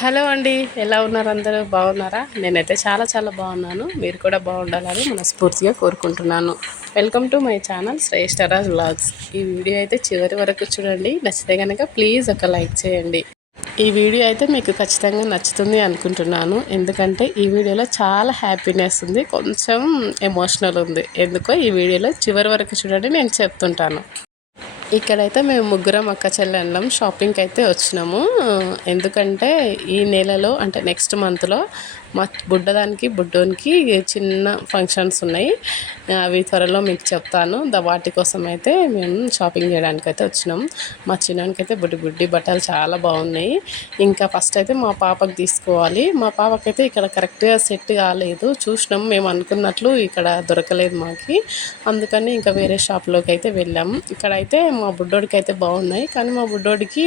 Hello అండి, ఎలా ఉన్నారు? అందరూ బాగున్నారా? నేనైతే చాలా చాలా బాగున్నాను. మీరు కూడా బాగుండాలని మనస్ఫూర్తిగా కోరుకుంటున్నాను. Welcome to my channel Shreshtharaj vlogs. ఈ వీడియో అయితే చివరి వరకు చూడండి. నచ్చితే కనుక ప్లీజ్ ఒక లైక్ చేయండి. ఈ వీడియో అయితే మీకు ఖచ్చితంగా నచ్చుతుంది అనుకుంటున్నాను. ఎందుకంటే ఈ వీడియోలో చాలా హ్యాపీనెస్ ఉంది, కొంచెం ఎమోషనల్ ఉంది. ఎందుకో ఈ వీడియోలో చివరి వరకు చూడండి, నేను చెప్తుంటాను. ఇక్కడైతే మేము ముగ్గురం అక్క చెల్లెళ్ళం షాపింగ్కి అయితే వచ్చినాము. ఎందుకంటే ఈ నెలలో అంటే నెక్స్ట్ మంత్లో మా బుడ్డోనికి చిన్న ఫంక్షన్స్ ఉన్నాయి. అవి త్వరలో మీకు చెప్తాను. వాటి కోసం అయితే మేము షాపింగ్ చేయడానికి అయితే వచ్చినాం. మా చిన్నానికి అయితే బుడ్డి బట్టలు చాలా బాగున్నాయి. ఇంకా ఫస్ట్ అయితే మా పాపకు తీసుకోవాలి. మా పాపకైతే ఇక్కడ కరెక్ట్గా సెట్ కాలేదు. చూసినాం, మేము అనుకున్నట్లు ఇక్కడ దొరకలేదు మాకు. అందుకని ఇంకా వేరే షాప్లోకి అయితే వెళ్ళాము. ఇక్కడైతే మా బుడ్డోడికి అయితే బాగున్నాయి, కానీ మా బుడ్డోడికి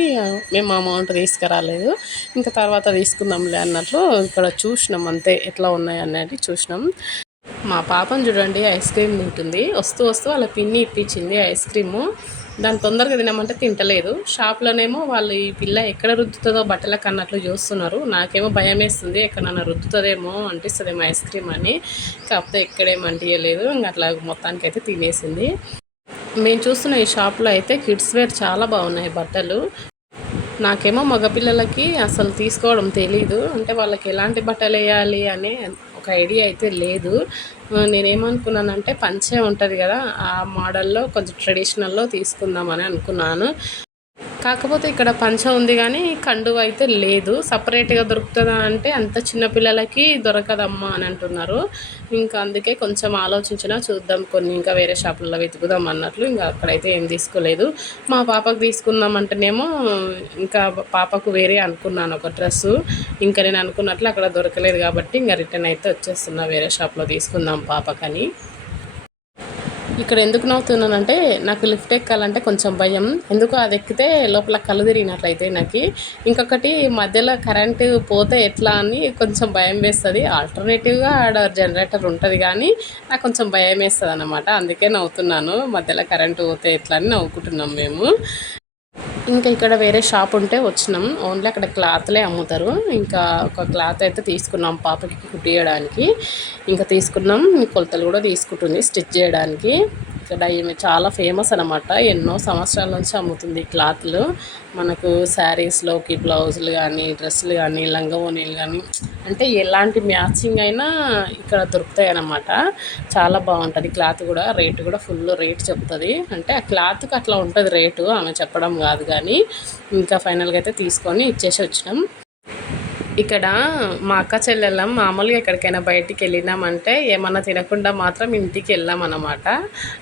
మేము అమౌంట్ తీసుకురాలేదు. ఇంకా తర్వాత తీసుకుందాంలే అన్నట్లు ఇక్కడ చూసినాం, అంతే ఎట్లా ఉన్నాయి అనేది చూసినాం. మా పాపను చూడండి, ఐస్ క్రీమ్ తింటుంది. వస్తూ వాళ్ళ పిన్ని ఇప్పించింది ఐస్ క్రీము. దాన్ని తొందరగా తినమంటే తింటలేదు. షాప్లోనేమో వాళ్ళు ఈ పిల్ల ఎక్కడ రుద్దుతుందో బట్టలకు అన్నట్లు చూస్తున్నారు. నాకేమో భయం వేస్తుంది, ఎక్కడన్నా రుద్దుతుందేమో అనిపిస్తుందేమో ఐస్ క్రీమ్ అని. కాకపోతే ఎక్కడేమో అంటియలేదు. ఇంకా అట్లా మొత్తానికి అయితే తినేసింది. మేము చూస్తున్న ఈ షాప్లో అయితే కిడ్స్ వేర్ చాలా బాగున్నాయి బట్టలు. నాకేమో మగపిల్లలకి అసలు తీసుకోవడం తెలీదు, అంటే వాళ్ళకి ఎలాంటి బట్టలు వేయాలి అనే ఒక ఐడియా అయితే లేదు. నేనేమనుకున్నానంటే పంచే ఉంటుంది కదా, ఆ మోడల్లో కొంచెం ట్రెడిషనల్లో తీసుకుందామని అనుకున్నాను. కాకపోతే ఇక్కడ పంచ ఉంది కానీ కండువ అయితే లేదు. సపరేట్గా దొరుకుతుందా అంటే అంత చిన్నపిల్లలకి దొరకదమ్మా అని అంటున్నారు. ఇంకా అందుకే కొంచెం ఆలోచించినా చూద్దాం, కొన్ని ఇంకా వేరే షాపుల్లో వెతుకుదాం అన్నట్లు. ఇంకా అక్కడైతే ఏం తీసుకోలేదు. మా పాపకు తీసుకుందామంటేనేమో ఇంకా పాపకు వేరే అనుకున్నాను ఒక డ్రెస్సు. ఇంకా నేను అనుకున్నట్లు అక్కడ దొరకలేదు కాబట్టి ఇంకా రిటర్న్ అయితే వచ్చేస్తున్నా, వేరే షాప్లో తీసుకుందాం పాపకని. ఇక్కడ ఎందుకు నవ్వుతున్నానంటే నాకు లిఫ్ట్ ఎక్కాలంటే కొంచెం భయం. ఎందుకు అది ఎక్కితే లోపల కళ్ళు తిరిగినట్లయితే నాకు. ఇంకొకటి మధ్యలో కరెంటు పోతే ఎట్లా అని కొంచెం భయం వేస్తుంది. ఆల్టర్నేటివ్గా ఆడ జనరేటర్ ఉంటుంది కానీ నాకు కొంచెం భయం వేస్తుంది అన్నమాట. అందుకే నవ్వుతున్నాను, మధ్యలో కరెంటు పోతే ఎట్లా అని నవ్వుకుంటున్నాం మేము. ఇంకా ఇక్కడ వేరే షాప్ ఉంటే వచ్చినాం. ఓన్లీ అక్కడ క్లాత్లే అమ్ముతారు. ఇంకా ఒక క్లాత్ అయితే తీసుకున్నాం పాపకి కుట్టియడానికి. ఇంకా తీసుకున్నాం, కొలతలు కూడా తీసుకుంటుంది స్టిచ్ చేయడానికి. ఇక్కడ ఈమె చాలా ఫేమస్ అనమాట, ఎన్నో సంవత్సరాల నుంచి అమ్ముతుంది క్లాత్లు. మనకు శారీస్లోకి బ్లౌజులు కానీ, డ్రెస్సులు కానీ, లంగావోణీలు కానీ, అంటే ఎలాంటి మ్యాచింగ్ అయినా ఇక్కడ దొరుకుతాయి అన్నమాట. చాలా బాగుంటుంది క్లాత్ కూడా. రేటు కూడా ఫుల్ రేట్ చెప్తుంది. అంటే ఆ క్లాత్కి అట్లా ఉంటుంది రేటు, ఆమె చెప్పడం కాదు కానీ. ఇంకా ఫైనల్గా అయితే తీసుకొని ఇచ్చేసి వచ్చినాం. ఇక్కడ మా అక్క చెల్లెళ్ళం మామూలుగా ఎక్కడికైనా బయటికి వెళ్ళినామంటే ఏమన్నా తినకుండా మాత్రం ఇంటికి వెళ్ళామన్నమాట.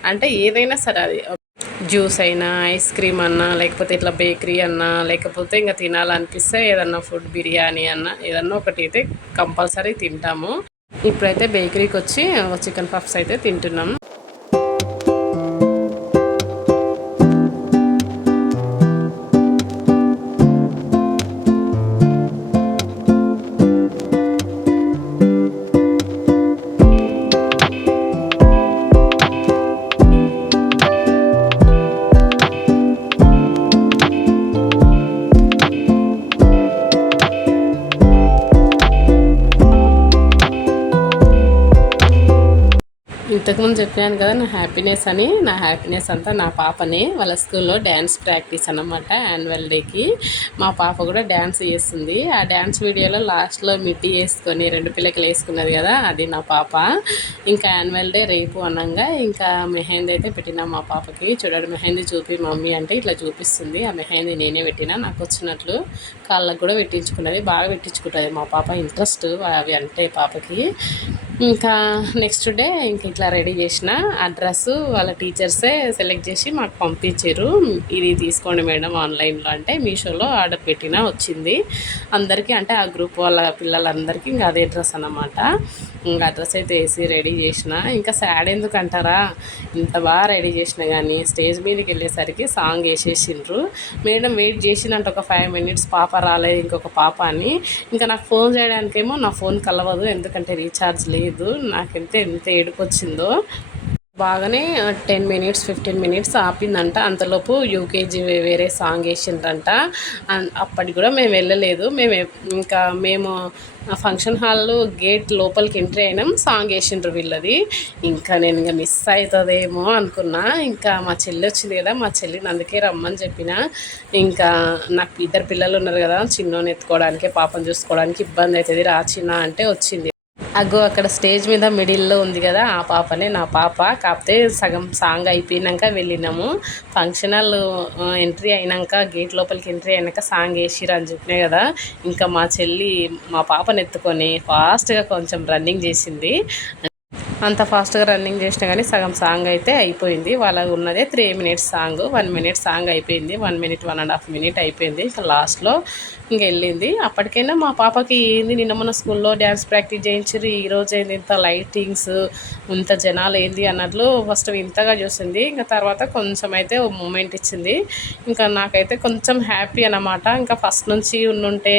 అంటే ఏదైనా సరే, అది జ్యూస్ అయినా, ఐస్ క్రీమ్ అన్నా, లేకపోతే ఇట్లా బేకరీ అన్నా, లేకపోతే ఇంకా తినాలనిపిస్తే ఏదన్నా ఫుడ్ బిర్యానీ అన్నా ఏదన్నా ఒకటి అయితే కంపల్సరీ తింటాము. ఇప్పుడైతే బేకరీకి వచ్చి చికెన్ పఫ్స్ అయితే తింటున్నాం. ఇంతకుముందు చెప్పాను కదా నా హ్యాపీనెస్ అని. నా హ్యాపీనెస్ అంతా నా పాపనే. వాళ్ళ స్కూల్లో డ్యాన్స్ ప్రాక్టీస్ అన్నమాట యాన్యువల్ డేకి. మా పాప కూడా డ్యాన్స్ చేస్తుంది. ఆ డ్యాన్స్ వీడియోలో లాస్ట్లో మిడ్డీ వేసుకొని 2 పిల్లకలు వేసుకున్నది కదా, అది నా పాప. ఇంకా యాన్యువల్ డే రేపు అనగా ఇంకా మెహందీ అయితే పెట్టినా మా పాపకి. చూడండి, మెహందీ చూపి మమ్మీ అంటే ఇట్లా చూపిస్తుంది. ఆ మెహందీ నేనే పెట్టినా, నాకు వచ్చినట్లు. కాళ్ళకు కూడా పెట్టించుకున్నది, బాగా పెట్టించుకుంటుంది మా పాప. ఇంట్రెస్ట్ అవి అంటే పాపకి. ఇంకా నెక్స్ట్ డే ఇంక ఇట్లా రెడీ చేసిన ఆ డ్రెస్సు వాళ్ళ టీచర్సే సెలెక్ట్ చేసి మాకు పంపించారు. ఇది తీసుకోండి మేడం ఆన్లైన్లో అంటే. మీషోలో ఆర్డర్ పెట్టినా వచ్చింది అందరికీ. అంటే ఆ గ్రూప్ వాళ్ళ పిల్లలందరికీ ఇంకా అదే డ్రెస్ అన్నమాట. ఇంకా ఆ డ్రెస్ అయితే వేసి రెడీ చేసిన. ఇంకా సాడ్ ఎందుకంటారా, ఇంత బాగా రెడీ చేసిన కానీ స్టేజ్ మీదకి వెళ్ళేసరికి సాంగ్ వేసేసిండ్రు. మేడం వెయిట్ చేసినంటే ఒక 5 minutes పాప రాలేదు, ఇంకొక పాప అని. ఇంకా నాకు ఫోన్ చేయడానికేమో నా ఫోన్ కలవదు, ఎందుకంటే రీఛార్జ్ లేదు. నాకైతే ఎంత ఏడుపు వచ్చిందో. బాగానే 10 మినిట్స్ 15 మినిట్స్ ఆపిందంట. అంతలోపు యూకేజీ వేరే సాంగ్ వేసిండ్రంట. అప్పటికి కూడా మేము వెళ్ళలేదు. మేము ఫంక్షన్ హాల్ గేట్ లోపలికి ఎంట్రీ అయినాం, సాంగ్ వేసిండ్రు వీళ్ళది. ఇంకా నేను ఇంకా మిస్ అవుతుందేమో అనుకున్నా. ఇంకా మా చెల్లి వచ్చింది కదా, మా చెల్లిని అందుకే రమ్మని చెప్పిన. ఇంకా నాకు 2 పిల్లలు ఉన్నారు కదా, చిన్నోని ఎత్తుకోవడానికి పాపను చూసుకోవడానికి ఇబ్బంది అవుతుంది, రా చిన్న అంటే వచ్చింది. అగ్గో అక్కడ స్టేజ్ మీద మిడిల్లో ఉంది కదా, ఆ పాపనే నా పాప. కాకపోతే సగం సాంగ్ అయిపోయినాక వెళ్ళినాము. ఫంక్షన్ హాల్ ఎంట్రీ అయినాక, గేట్ లోపలికి ఎంట్రీ అయినాక సాంగ్ వేసిరు అని చెప్పినాయి కదా. ఇంకా మా చెల్లి మా పాపను ఎత్తుకొని ఫాస్ట్గా కొంచెం రన్నింగ్ చేసింది. అంత ఫాస్ట్గా రన్నింగ్ చేసినా కానీ సగం సాంగ్ అయితే అయిపోయింది. వాళ్ళకి ఉన్నదే 3 మినిట్స్ సాంగ్, 1 మినిట్ సాంగ్ అయిపోయింది. 1 మినిట్ 1.5 మినిట్ అయిపోయింది. ఇంకా లాస్ట్లో ఇంక వెళ్ళింది. అప్పటికైనా మా పాపకి ఏంది నిన్న మన స్కూల్లో డ్యాన్స్ ప్రాక్టీస్ చేయించారు, ఈరోజు ఏంది ఇంత లైటింగ్స్, ఇంత జనాలు ఏంది అన్నట్లు ఫస్ట్ ఇంతగా చూసింది. ఇంకా తర్వాత కొంచెం అయితే ఓ మూమెంట్ ఇచ్చింది. ఇంకా నాకైతే కొంచెం హ్యాపీ అన్నమాట. ఇంకా ఫస్ట్ నుంచి ఉండుంటే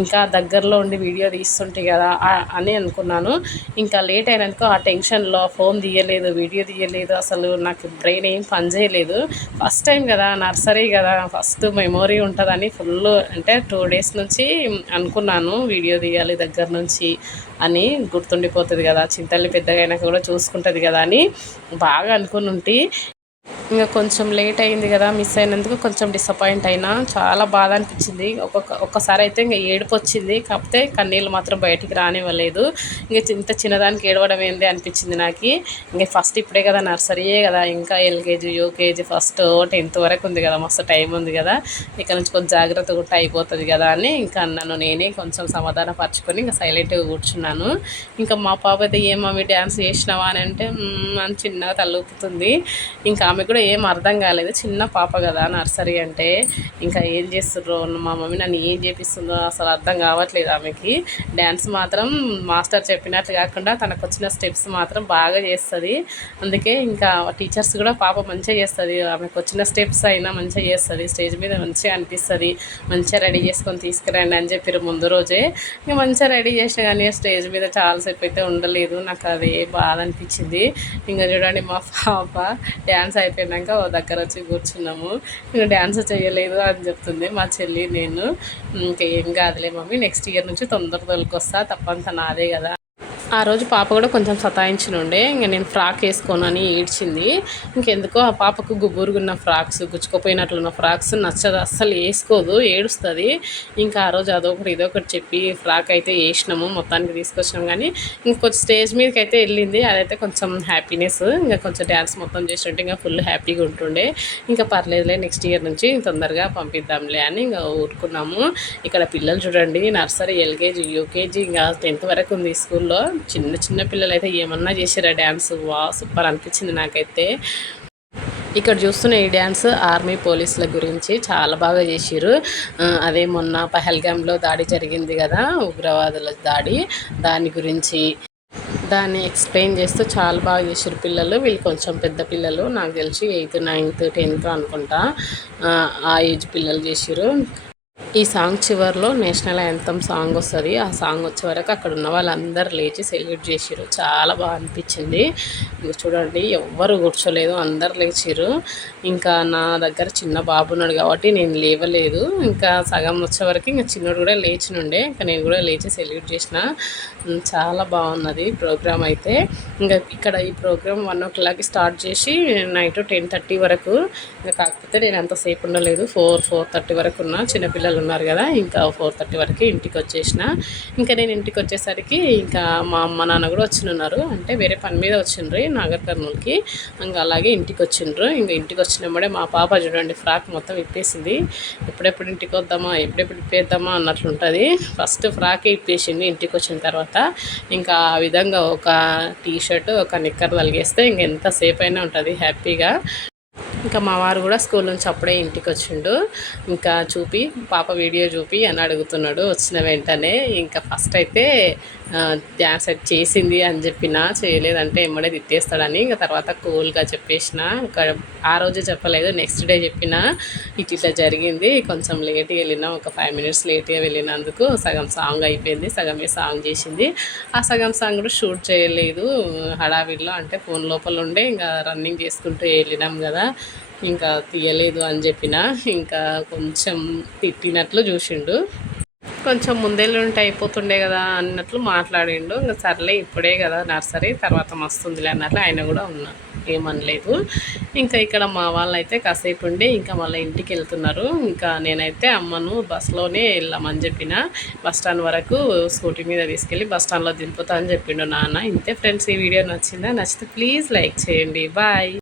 ఇంకా దగ్గరలో ఉండి వీడియో తీస్తుంటే కదా అని అనుకున్నాను. ఇంకా లేట్ అయినందుకు ఆ టెన్షన్లో ఫోన్ తీయలేదు, వీడియో తీయలేదు. అసలు నాకు బ్రెయిన్ ఏం పని చేయలేదు. ఫస్ట్ టైం కదా, నర్సరీ కదా, ఫస్ట్ మెమొరీ ఉంటుందని ఫుల్ అంటే 2 డేస్ నుంచి అనుకున్నాను వీడియో తీయాలి దగ్గర నుంచి అని. గుర్తుండిపోతుంది కదా, చింతల్ని పెద్దగా అయినాక కూడా చూసుకుంటుంది కదా అని బాగా అనుకుని ఉంటే ఇంకా కొంచెం లేట్ అయింది కదా, మిస్ అయినందుకు కొంచెం డిసప్పాయింట్ అయినా. చాలా బాధ అనిపించింది. ఒక్కసారి అయితే ఇంకా ఏడుపు వచ్చింది. కాకపోతే కన్నీళ్ళు మాత్రం బయటికి రానివ్వలేదు. ఇంకా ఇంత చిన్నదానికి ఏడవడం ఏంది అనిపించింది నాకు. ఇంకా ఫస్ట్ ఇప్పుడే కదా, నర్సరీయే కదా, ఇంకా ఎల్కేజీ యూకేజీ ఫస్ట్ 10th వరకు ఉంది కదా, మస్తు టైం ఉంది కదా, ఇక్కడ నుంచి కొంచెం జాగ్రత్తగా ఉంటే అయిపోతుంది కదా అని ఇంకా నన్ను నేనే కొంచెం సమాధానపరచుకొని ఇంకా సైలెంట్గా కూర్చున్నాను. ఇంకా మా పాప అయితే ఏం మమ్మీ డ్యాన్స్ చేసినావా అని అంటే అని చిన్నగా తలూపుతుంది. ఇంకా ఆమె కూడా ఏం అర్థం కాలేదు, చిన్న పాప కదా నర్సరీ అంటే. ఇంకా ఏం చేస్తుండ్రో మా మమ్మీ నన్ను ఏం చేపిస్తుందో అసలు అర్థం కావట్లేదు ఆమెకి. డ్యాన్స్ మాత్రం మాస్టర్ చెప్పినట్లు కాకుండా తనకు వచ్చిన స్టెప్స్ మాత్రం బాగా చేస్తుంది. అందుకే ఇంకా టీచర్స్ కూడా పాప మంచిగా చేస్తుంది, ఆమెకు వచ్చిన స్టెప్స్ అయినా మంచిగా చేస్తుంది, స్టేజ్ మీద మంచిగా అనిపిస్తుంది. మంచిగా రెడీ చేసుకొని తీసుకురండి అని చెప్పారు ముందు రోజే. ఇంకా మంచిగా రెడీ చేసినా కానీ స్టేజ్ మీద చాలాసేపు అయితే ఉండలేదు. నాకు అది బాధ అనిపించింది. ఇంకా చూడండి మా పాప డ్యాన్స్ అయిపోయినాక ఓ దగ్గర వచ్చి కూర్చున్నాము. ఇంకా డ్యాన్స్ చేయలేదు అని చెప్తుంది మా చెల్లి. నేను ఇంకేం కాదులే మమ్మీ, నెక్స్ట్ ఇయర్ నుంచి తొలికొస్తా, తప్పంతా నాదే కదా. ఆ రోజు పాప కూడా కొంచెం సతాయించినుండే. ఇంకా నేను ఫ్రాక్ వేసుకోనని ఏడ్చింది. ఇంకెందుకో ఆ పాపకు గుబురుగున్న ఫ్రాక్స్, గుచ్చుకుపోయినట్లున్న ఫ్రాక్స్ నచ్చదు, అస్సలు వేసుకోదు, ఏడుస్తుంది. ఇంకా ఆ రోజు అదొకటి ఇదొకటి చెప్పి ఫ్రాక్ అయితే వేసినాము, మొత్తానికి తీసుకొచ్చినాం. కానీ ఇంకొంచెం స్టేజ్ మీదకి అయితే వెళ్ళింది, అదైతే కొంచెం హ్యాపీనెస్. ఇంకా కొంచెం డ్యాన్స్ మొత్తం చేసినట్టు ఇంకా ఫుల్ హ్యాపీగా ఉంటుండే. ఇంకా పర్లేదులే, నెక్స్ట్ ఇయర్ నుంచి తొందరగా పంపిద్దాంలే అని ఇంకా ఊరుకున్నాము. ఇక్కడ పిల్లలు చూడండి, నర్సరీ ఎల్కేజీ యూకేజీ ఇంకా 10th వరకు ఉంది స్కూల్లో. చిన్న చిన్న పిల్లలు అయితే ఏమన్నా చేసారా డ్యాన్స్, వా సూపర్ అనిపించింది నాకైతే. ఇక్కడ చూస్తున్న ఈ డ్యాన్స్ ఆర్మీ పోలీసుల గురించి చాలా బాగా చేసిరు. అదే మొన్న పహల్గామ్లో దాడి జరిగింది కదా, ఉగ్రవాదుల దాడి, దాని గురించి దాన్ని ఎక్స్ప్లెయిన్ చేస్తూ చాలా బాగా చేసారు పిల్లలు. వీళ్ళు కొంచెం పెద్ద పిల్లలు, నాకు తెలిసి 8th 9th 10th అనుకుంటా ఆ ఏజ్ పిల్లలు చేసారు. ఈ సాంగ్ చివరిలో నేషనల్ యాంథమ్ సాంగ్ వస్తుంది. ఆ సాంగ్ వచ్చే వరకు అక్కడ ఉన్న వాళ్ళందరూ లేచి సెల్యూట్ చేసిరు, చాలా బాగా అనిపించింది. చూడండి ఎవ్వరు కూర్చోలేదు, అందరు లేచిరు. ఇంకా నా దగ్గర చిన్న బాబు ఉన్నాడు కాబట్టి నేను లేవలేదు. ఇంకా సగం వచ్చే వరకు ఇంకా చిన్నోడు కూడా లేచినుండే, ఇంకా నేను కూడా లేచి సెల్యూట్ చేసిన. చాలా బాగున్నది ప్రోగ్రామ్ అయితే. ఇంకా ఇక్కడ ఈ ప్రోగ్రామ్ 1 o'clock స్టార్ట్ చేసి నైట్ 10:30 వరకు. ఇంకా కాకపోతే నేను అంతసేపు ఉండలేదు, 4:30 వరకు ఉన్నా. చిన్నపిల్లలు ఉన్నారు కదా, ఇంకా 4:30 వరకు ఇంటికి వచ్చేసిన. ఇంకా నేను ఇంటికి వచ్చేసరికి ఇంకా మా అమ్మ నాన్న కూడా వచ్చినున్నారు, అంటే వేరే పని మీద వచ్చిండ్రు నాగర్ కర్నూలుకి. ఇంకా అలాగే ఇంటికి వచ్చిండ్రు. ఇంకా ఇంటికి వచ్చినప్పుడే మా పాప చూడండి ఫ్రాక్ మొత్తం ఇప్పేసింది. ఎప్పుడెప్పుడు ఇంటికి వద్దామా, ఎప్పుడెప్పుడు ఇప్పేద్దామా అన్నట్లుంటుంది. ఫస్ట్ ఫ్రాకే ఇప్పేసింది ఇంటికి వచ్చిన తర్వాత. ఇంకా ఆ విధంగా ఒక టీ షర్ట్ ఒక నిక్కర్ తలిగేస్తే ఇంకెంతసేపు అయినా ఉంటుంది హ్యాపీగా. ఇంకా మా వారు కూడా స్కూల్ నుంచి అప్పుడే ఇంటికి వచ్చిండు. ఇంకా పాప వీడియో చూపి అని అడుగుతున్నాడు వచ్చిన వెంటనే. ఇంకా ఫస్ట్ అయితే డ్యాన్స్ సెట్ చేసింది అని చెప్పిన, చేయలేదంటే ఎమ్మడే తిట్టేస్తాడని. ఇంకా తర్వాత కూల్గా చెప్పేసిన. ఇంకా ఆ రోజు చెప్పలేదు, నెక్స్ట్ డే చెప్పిన ఇట్లా జరిగింది, కొంచెం లేట్గా వెళ్ళినా, ఒక 5 మినిట్స్ లేట్గా వెళ్ళినందుకు సగం సాంగ్ అయిపోయింది, సగమే సాంగ్ చేసింది. ఆ సగం సాంగ్ కూడా షూట్ చేయలేదు హడావిడిలో, అంటే ఫోన్ లోపల ఉండే ఇంకా రన్నింగ్ చేసుకుంటూ వెళ్ళినాం కదా, ఇంకా తీయలేదు అని చెప్పిన. ఇంకా కొంచెం తిట్టినట్లు చూసిండు, కొంచెం ముందెళ్ళుంటే అయిపోతుండే కదా అన్నట్లు మాట్లాడిండు. ఇంకా సర్లే ఇప్పుడే కదా నర్సరీ, తర్వాత మస్తుందిలే అన్నట్లు ఆయన కూడా ఉన్నారు, ఏమనలేదు. ఇంకా ఇక్కడ మా వాళ్ళు అయితే కాసేపు ఉండి ఇంకా మళ్ళీ ఇంటికి వెళ్తున్నారు. ఇంకా నేనైతే అమ్మను బస్సులోనే వెళ్ళామని చెప్పిన, బస్ స్టాండ్ వరకు స్కూటీ మీద తీసుకెళ్ళి బస్ స్టాండ్లో దింపుతా అని చెప్పిండు నాన్న. ఇంతే ఫ్రెండ్స్, ఈ వీడియో నచ్చిందా? నచ్చితే ప్లీజ్ లైక్ చేయండి. బాయ్.